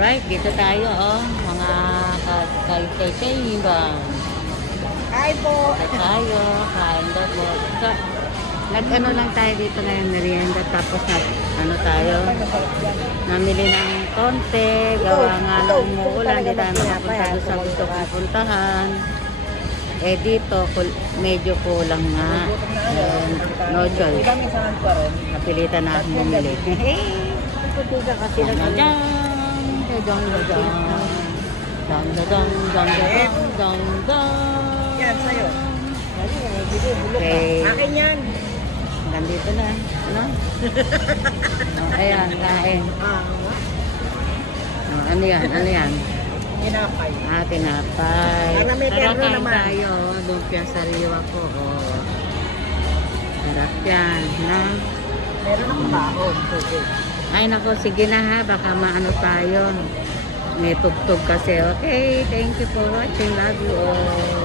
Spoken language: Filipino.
Alright, dito tayo, oh. Mga kay ba? Ay po. Dito tayo, kain daw po. Nag-ano lang tayo dito ngayon, merienda. Tapos ano tayo, namili ng konti. Gawa nga na umuulan, di tayo makapunta doon sa gusto kong puntahan. Eh dito, medyo kulang nga. No choice. Napilitan na akong bumili. Putuga kasi lang. Yan, sa'yo. Okay. Akin yan. Nandito na. Ano? Ayan, kain. Ano yan? Ano yan? Tinapay. Tinapay. Para may perno kain naman. tayo. Lumpia sariwa ko. Oh. Sarap yan. Na? Meron akong baon. Ay nako, sige na ha. Baka maano tayo. May tugtog kasi. Okay, thank you for watching. Love you all.